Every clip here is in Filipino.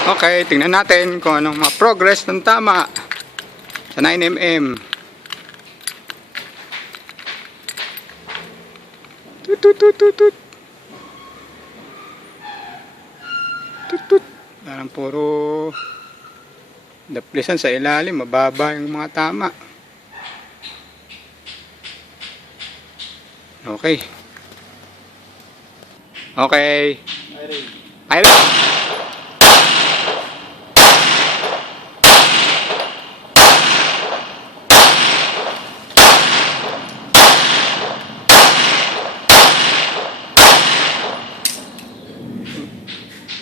Okay, tingnan natin kung anong mga progress ng tama sa 9mm. Tut tut tut tut tut. Tut tut. Parang puro daplisan sa ilalim, mababa yung mga tama. Okay. Okay. Iron.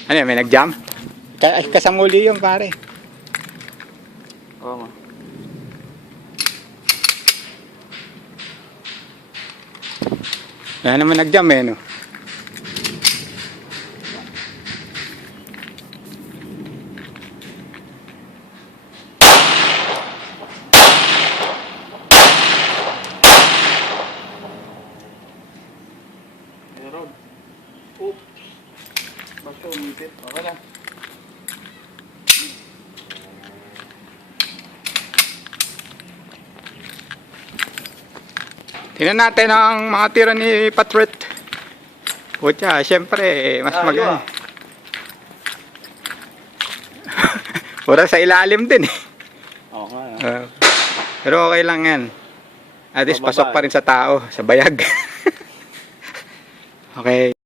Ano yan, may nag-jump? Kasamuli yun, pare. Oo nga. Wala naman nag-jump eh, no? Meron. Oh. Basta umipit. Okay na. Tingnan natin ang mga tira ni Patret. Putya, syempre, mas maganda. Pura sa ilalim din eh. Oo nga. Pero okay lang yan. At least pasok pa rin sa tao, sa bayag. Okay.